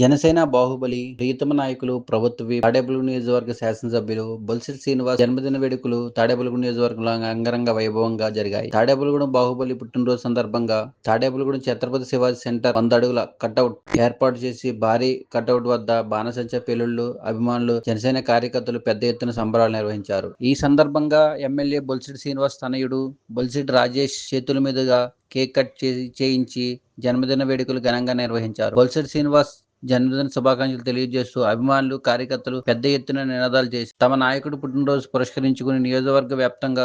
జనసేన బాహుబలి ప్రియతమ నాయకులు ప్రభుత్వ తాడేపల్లి నియోజకవర్గ శాసనసభ్యులు బొలిశెట్టి శ్రీనివాస్ జన్మదిన వేడుకలు తాడేపల్లిగూడెం నియోజకవర్గంలో అంగరంగ వైభవంగా జరిగాయి. తాడేపల్లిగూడెం బాహుబలి పుట్టినరోజు సందర్భంగా తాడేపల్లిగూడెం ఛత్రపతి శివాజీ సెంటర్ 100 అడుగుల కటౌట్ ఏర్పాటు చేసి భారీ కటౌట్ వద్ద బాణసంచా పేలుళ్లు అభిమానులు జనసేన కార్యకర్తలు పెద్ద ఎత్తున సంబరాలు నిర్వహించారు. ఈ సందర్భంగా ఎమ్మెల్యే బొలిశెట్టి శ్రీనివాస్ తనయుడు బొలిశెట్టి రాజేష్ చేతుల మీదుగా కేక్ కట్ చేయించి జన్మదిన వేడుకలు ఘనంగా నిర్వహించారు. బొలిశెట్టి శ్రీనివాస్ జన్మదిన శుభాకాంక్షలు తెలియజేస్తూ అభిమానులు కార్యకర్తలు పెద్ద ఎత్తున నినాదాలు చేసి తమ నాయకుడు పుట్టినరోజు పురస్కరించుకుని నియోజకవర్గ వ్యాప్తంగా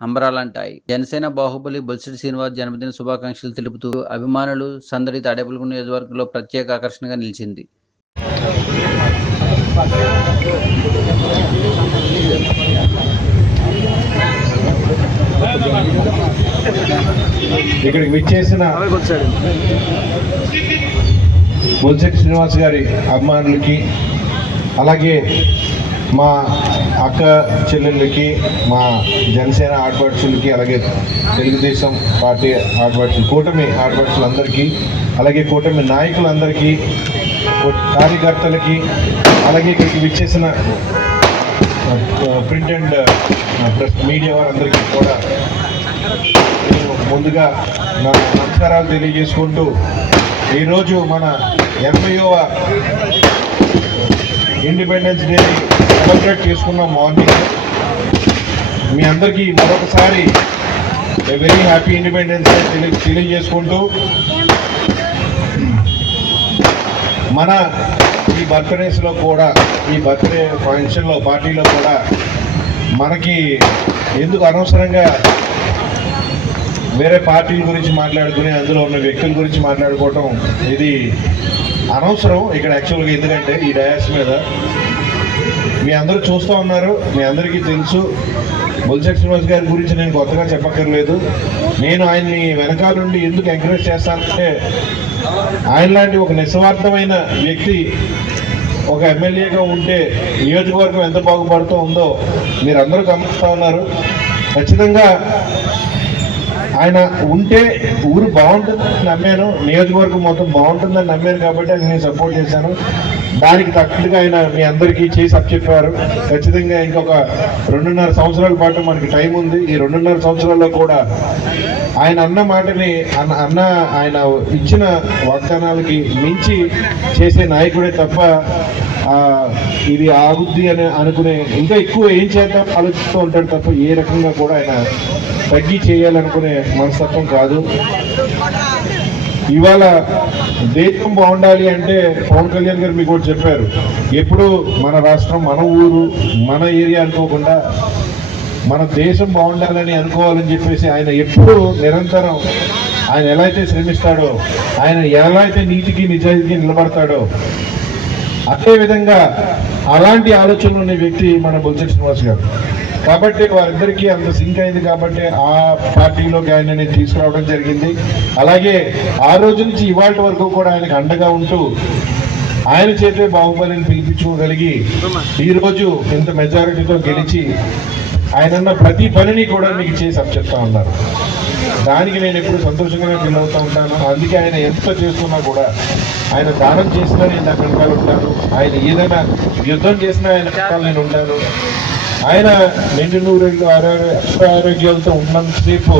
అంబరాలంటాయి. జనసేన బాహుబలి బొలిశెట్టి శ్రీనివాస్ జన్మదిన శుభాకాంక్షలు తెలుపుతూ అభిమానులు సందడి తాడేపల్లిగూడెం నియోజకవర్గంలో ప్రత్యేక ఆకర్షణగా నిలిచింది. ఇక్కడికి విచ్చేసిన బొలిశెట్టి శ్రీనివాస్ గారి అభిమానులకి, అలాగే మా అక్క చెల్లెళ్ళకి, మా జనసేన ఆడపడుచులకి, అలాగే తెలుగుదేశం పార్టీ ఆడపడుచులు, కూటమి ఆడపడుచులందరికీ, అలాగే కూటమి నాయకులందరికీ, కార్యకర్తలకి, అలాగే ఇక్కడికి విచ్చేసిన ప్రింట్ అండ్ ప్రెస్ మీడియా వారందరికీ కూడా నేను ముందుగా నా నమస్కారాలు తెలియజేసుకుంటూ, ఈరోజు మన 80వ ఇండిపెండెన్స్ డే సెలబ్రేట్ చేసుకున్నాం. మార్నింగ్ మీ అందరికీ మరొకసారి వెరీ హ్యాపీ ఇండిపెండెన్స్ డే తెలియజేసుకుంటూ, మన ఈ బర్త్డేస్లో కూడా, ఈ బర్త్డే ఫంక్షన్లో పార్టీలో కూడా మనకి ఎందుకు అనవసరంగా వేరే పార్టీల గురించి మాట్లాడుకుని అందులో ఉన్న వ్యక్తుల గురించి మాట్లాడుకోవటం ఇది అనవసరం ఇక్కడ యాక్చువల్గా. ఎందుకంటే ఈ డయాస్ మీద మీ అందరూ చూస్తూ ఉన్నారు, మీ అందరికీ తెలుసు. బొలిశెట్టి శ్రీనివాస్ గారి గురించి నేను కొత్తగా చెప్పక్కర్లేదు. నేను ఆయన్ని వెనకాల నుండి ఎందుకు ఎంకరేజ్ చేస్తానంటే, ఆయన లాంటి ఒక నిస్వార్థమైన వ్యక్తి ఒక ఎమ్మెల్యేగా ఉంటే నియోజకవర్గం ఎంత బాగుపడుతూ ఉందో మీరందరూ గమనిస్తూ ఉన్నారు. ఖచ్చితంగా ఆయన ఉంటే ఊరు బాగుంటుందని నమ్మాను, నియోజకవర్గం మొత్తం బాగుంటుందని నమ్మాను, కాబట్టి ఆయన నేను సపోర్ట్ చేశాను. దానికి తగ్గట్టుగా ఆయన మీ అందరికీ చేసి అప్పచెప్పారు. ఖచ్చితంగా ఇంకొక 2.5 సంవత్సరాల పాటు మనకి టైం ఉంది. ఈ 2.5 సంవత్సరాల్లో కూడా ఆయన అన్న మాటని ఆయన ఇచ్చిన వాగ్దానాలకి మించి చేసే నాయకుడే తప్ప ఇది ఆగుద్ది అని అనుకునే, ఇంకా ఎక్కువ ఏం చేద్దాం ఆలోచిస్తూ ఉంటాడు తప్ప ఏ రకంగా కూడా ఆయన తగ్గి చేయాలనుకునే మనస్తత్వం కాదు. ఇవాళ దేశం బాగుండాలి అంటే పవన్ కళ్యాణ్ గారు మీకు కూడా చెప్పారు, ఎప్పుడు మన రాష్ట్రం, మన ఊరు, మన ఏరియా అనుకోకుండా మన దేశం బాగుండాలని అనుకోవాలని చెప్పేసి ఆయన ఎప్పుడు నిరంతరం ఆయన ఎలా అయితే శ్రమిస్తాడో, ఆయన ఎలా అయితే నీతికి నిజాయితీకి నిలబడతాడో, అదేవిధంగా అలాంటి ఆలోచనలు ఉన్న వ్యక్తి మన బొలిశెట్టి శ్రీనివాస్ గారు. కాబట్టి వారిద్దరికీ అంత సింక్ అయింది కాబట్టి ఆ పార్టీలోకి ఆయనని తీసుకురావడం జరిగింది. అలాగే ఆ రోజు నుంచి ఇవాళ వరకు కూడా ఆయనకు అండగా ఉంటూ ఆయన చేతే బాహుబలిని పిలిపించుకోగలిగి ఈరోజు ఇంత మెజారిటీతో గెలిచి ఆయనన్న ప్రతి పనిని కూడా మీకు చేసి అప్పచెప్తా ఉన్నారు. దానికి నేను ఎప్పుడు సంతోషంగానే ఫీల్ అవుతూ ఉంటాను. అందుకే ఆయన ఎంత చేస్తున్నా కూడా, ఆయన దానం చేసినా నేను దాని వెనకాల ఉంటాను, ఆయన ఏదైనా యుద్ధం చేసినా ఆయన వెనకాల నేను ఉంటాను. ఆయన 200 ఆరోగ్యాలతో ఉన్నంతసేపు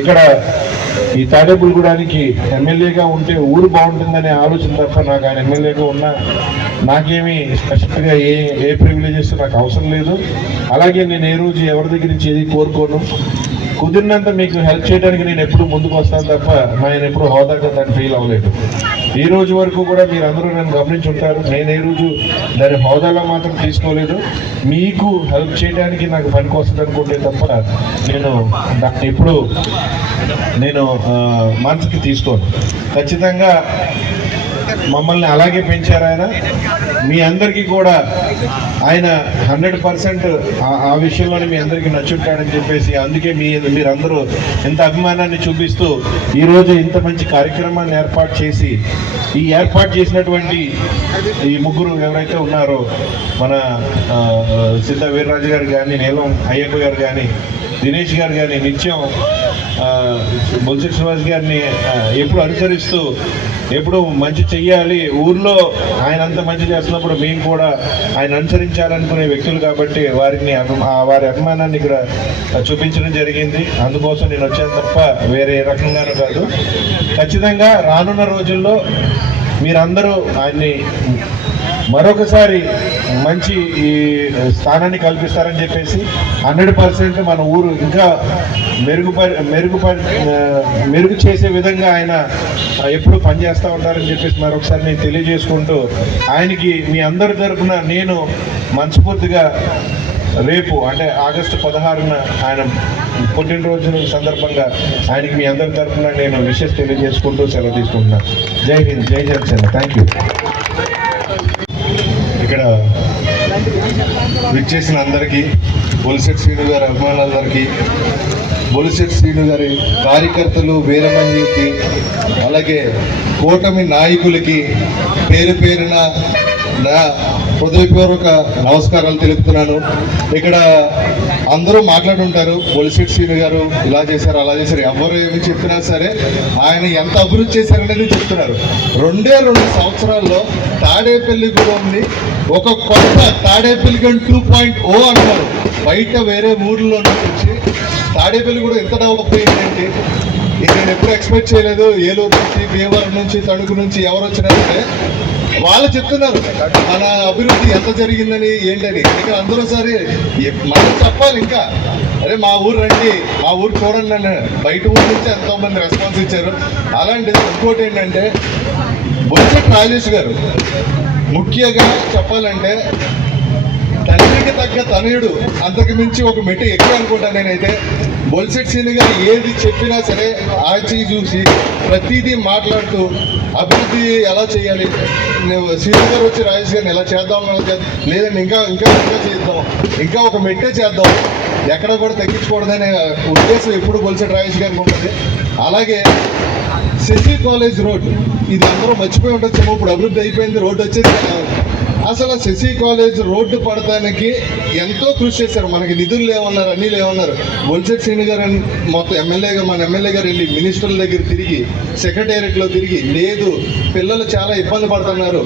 ఇక్కడ ఈ తాడేపల్లిగూడానికి ఎమ్మెల్యేగా ఉంటే ఊరు బాగుంటుందనే ఆలోచన తప్ప, నాకు ఆయన ఎమ్మెల్యేగా ఉన్నా నాకేమీ స్పెషల్గా ఏ ప్రివిలేజెస్ నాకు అవసరం లేదు. అలాగే నేను ఏ రోజు ఎవరి దగ్గర నుంచి ఏది కోరుకోను. కుదిరినంత మీకు హెల్ప్ చేయడానికి నేను ఎప్పుడు ముందుకు వస్తాను తప్ప నేను ఎప్పుడు హోదాగా దాన్ని ఫీల్ అవ్వలేదు. ఈ రోజు వరకు కూడా మీరు అందరూ నన్ను గమనించి ఉంటారు. నేను ఏ రోజు దాని హోదాలో మాత్రం తీసుకోలేదు. మీకు హెల్ప్ చేయడానికి నాకు పనికి వస్తుంది అనుకుంటే తప్ప నేను దాన్ని ఎప్పుడు మనసుకి తీసుకోను. ఖచ్చితంగా మమ్మల్ని అలాగే పెంచారు ఆయన. మీ అందరికీ కూడా ఆయన 100% ఆ విషయంలోనే మీ అందరికీ నచ్చుంటాడని చెప్పేసి, అందుకే మీరందరూ ఎంత అభిమానాన్ని చూపిస్తూ ఈరోజు ఇంత మంచి కార్యక్రమాన్ని ఏర్పాటు చేసి, ఈ ఏర్పాటు చేసినటువంటి ఈ ముగ్గురు ఎవరైతే ఉన్నారో, మన సిద్ధ వీర్రాజు గారు కానీ, నీలం అయ్యప్ప గారు కానీ, దినేష్ గారు కానీ నిత్యం బొలిశెట్టి శ్రీనివాస్ గారిని ఎప్పుడు అనుసరిస్తూ ఎప్పుడు మంచి చెయ్యాలి, ఊర్లో ఆయన అంత మంచి చేస్తున్నప్పుడు మేము కూడా ఆయన అనుసరించాలనుకునే వ్యక్తులు కాబట్టి వారి అభిమానాన్ని ఇక్కడ చూపించడం జరిగింది. అందుకోసం నేను వచ్చాను తప్ప వేరే రకంగానూ కాదు. ఖచ్చితంగా రానున్న రోజుల్లో మీరందరూ ఆయన్ని మరొకసారి మంచి ఈ స్థానాన్ని కల్పిస్తారని చెప్పేసి 100% మన ఊరు ఇంకా మెరుగు చేసే విధంగా ఆయన ఎప్పుడు పనిచేస్తూ ఉంటారని చెప్పేసి మరొకసారి నేను తెలియజేసుకుంటూ ఆయనకి మీ అందరి తరఫున నేను మనస్ఫూర్తిగా రేపు అంటే ఆగస్టు 16న ఆయన పుట్టినరోజు సందర్భంగా ఆయనకి మీ అందరి తరఫున నేను విషెస్ తెలియజేసుకుంటూ సెలవు తీసుకుంటున్నాను. జై హింద్, జై జనసేన. Thank you. ఇక్కడ విచ్చేసిన అందరికీ, బొలిశెట్టి శ్రీను గారి అభిమానులందరికీ, బొలిశెట్టి శ్రీను గారి కార్యకర్తలు వీరమణికి, అలాగే కూటమి నాయకులకి పేరు పేరున నా హృదయపూర్వక నమస్కారాలు తెలుపుతున్నాను. ఇక్కడ అందరూ మాట్లాడుంటారు, బొలిశెట్టి శ్రీను గారు ఇలా చేశారు అలా చేశారు, ఎవరు ఏమి చెప్పినా సరే ఆయన ఎంత అభివృద్ధి చేశారనేది చెప్తున్నారు. 2 సంవత్సరాల్లో తాడేపల్లిగూడెంని ఒక కొత్త తాడేపల్లిగూడెం 2.0 అంటారు. బయట వేరే ఊర్లో నుంచి తాడేపల్లిగూడెం ఎంత డెవలప్ అయిందంటే ఇది నేను ఎప్పుడు ఎక్స్పెక్ట్ చేయలేదు. ఏలూరు నుంచి, భీమవరం నుంచి, తణుకు నుంచి ఎవరు వచ్చినారంటే వాళ్ళు చెప్తున్నారు మన అభివృద్ధి ఎంత జరిగిందని ఏంటని. ఇక్కడ అందరూ సరే మనం చెప్పాలి ఇంకా, అరే మా ఊరు రండి, మా ఊరు చూడండి అని బయట ఊరు నుంచి ఎంతోమంది రెస్పాన్స్ ఇచ్చారు. అలాంటిది ఇంకోటి ఏంటంటే బొలిశెట్టి రాజేష్ గారు ముఖ్యంగా చెప్పాలంటే తండ్రికి తగ్గ తనయుడు, అంతకు మించి ఒక మెట్టు ఎక్కువ అనుకుంటాను నేనైతే. బొలిశెట్టి శ్రీను గారు ఏది చెప్పినా సరే ఆచి చూసి ప్రతిదీ మాట్లాడుతూ అభివృద్ధి ఎలా చేయాలి, శ్రీను గారు వచ్చి రాజేష్ గారిని ఎలా చేద్దాం, లేదండి ఇంకా ఇంకా ఇంకా చేద్దాం, ఇంకా ఒక మెట్టే చేద్దాం, ఎక్కడ కూడా తగ్గించకూడదనే ఉద్దేశం ఎప్పుడు బొలిశెట్టి రాజేష్ గారికి ఉంటుంది. అలాగే శశి కాలేజ్ రోడ్, ఇది అందరూ మర్చిపోయి ఉండొచ్చేమో, ఇప్పుడు అభివృద్ధి అయిపోయింది, రోడ్డు వచ్చేది. అసలు శశి కాలేజ్ రోడ్డు పడటానికి ఎంతో కృషి చేశారు. మనకి నిధులు లేవన్నారు, అన్నీ లేవన్నారు. బొలిశెట్టి శ్రీను గారు మొత్తం ఎమ్మెల్యేగా, మన ఎమ్మెల్యే గారు వెళ్ళి మినిస్టర్ల దగ్గర తిరిగి, సెక్రటేరియట్లో తిరిగి, లేదు పిల్లలు చాలా ఇబ్బంది పడుతున్నారు,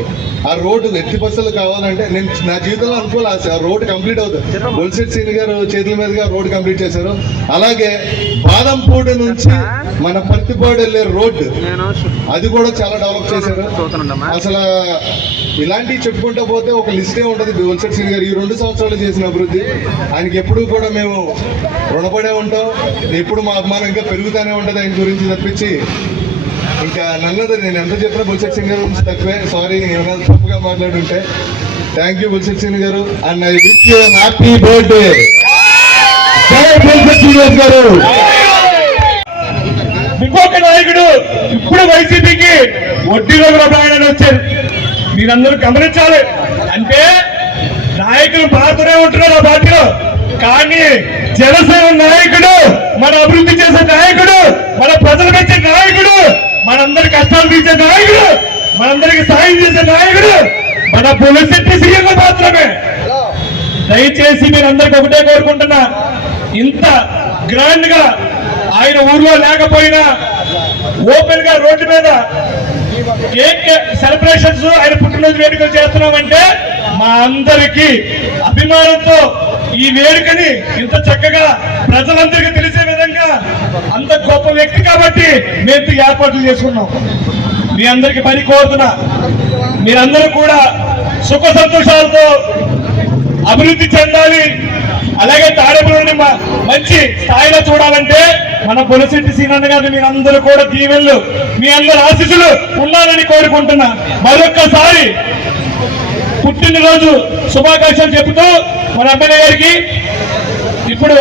ఆ రోడ్డు ఎత్తి బస్సులు కావాలంటే నేను నా జీవితంలో అనుకోలేదు ఆ రోడ్డు కంప్లీట్ అవుతుంది. బొలిశెట్టి శ్రీను గారు చేతుల మీదుగా రోడ్డు కంప్లీట్ చేశారు. అలాగే బాదంపూడి నుంచి మన పత్తిపాడు వెళ్ళే రోడ్డు, అది కూడా చాలా డెవలప్ చేశారు. అసలు ఇలాంటివి చెప్పుకుంటూ పోతే ఒక లిస్టే ఉంటుంది. బొలిశెట్టి శ్రీను గారు ఈ 2 సంవత్సరాలు చేసిన అభివృద్ధి ఆయనకి ఎప్పుడు కూడా మేము రుణపడే ఉంటాం. ఎప్పుడు మా అభిమానం ఇంకా పెరుగుతూనే ఉంటుంది ఆయన గురించి తప్పించి ఇంకా నన్నది. నేను ఎంత చెప్పినా బొలిశెట్టి శ్రీను గారి గురించి తక్కువే. సారీ ఏమైనా తప్పుగా మాట్లాడుంటే. థ్యాంక్ యూ బొలిశెట్టి శ్రీను గారు. And I wish you happy birthday. జై బొలిశెట్టి శ్రీనివాస్ గారు. ఇంకొక నాయకుడు ఇప్పుడు వైసీపీకి వడ్డీలో ఆయన వచ్చారు. మీరందరూ గమనించాలి. అంటే నాయకులు మారుతూనే ఉంటున్నారు ఆ పార్టీలో, కానీ జనసేన నాయకుడు, మన అభివృద్ధి చేసే నాయకుడు, మన ప్రజలు పెంచే నాయకుడు, మనందరి కష్టాలు తీర్చే నాయకుడు, మనందరికి సాయం చేసే నాయకుడు మన బొలిశెట్టి శ్రీను మాత్రమే. దయచేసి మీరందరికి ఒకటే కోరుకుంటున్నా, ఇంత గ్రాండ్ గా ఆయన ఊర్లో లేకపోయినా ఓపెన్ గా రోడ్డు మీద కేక్ సెలబ్రేషన్స్, ఆయన పుట్టినరోజు వేడుకలు చేస్తున్నామంటే మా అందరికీ అభిమానంతో ఈ వేడుకని ఇంత చక్కగా ప్రజలందరికీ తెలిసే విధంగా అంత గొప్ప వ్యక్తి కాబట్టి మేము ఏర్పాట్లు చేసుకున్నాం. మీ అందరికీ పని కోరుతున్నా, మీరందరూ కూడా సుఖ సంతోషాలతో అభివృద్ధి చెందాలి. అలాగే తాడేపల్లిని మంచి స్థాయిలో చూడాలంటే మన బొలిశెట్టి శ్రీనన్న గారిని మీరందరూ కూడా దీవెనలు, మీ అందరి ఆశీస్సులు ఉండాలని కోరుకుంటున్నా. మరొక్కసారి పుట్టినరోజు శుభాకాంక్షలు చెబుతూ మన ఎమ్మెల్యే గారికి ఇప్పుడు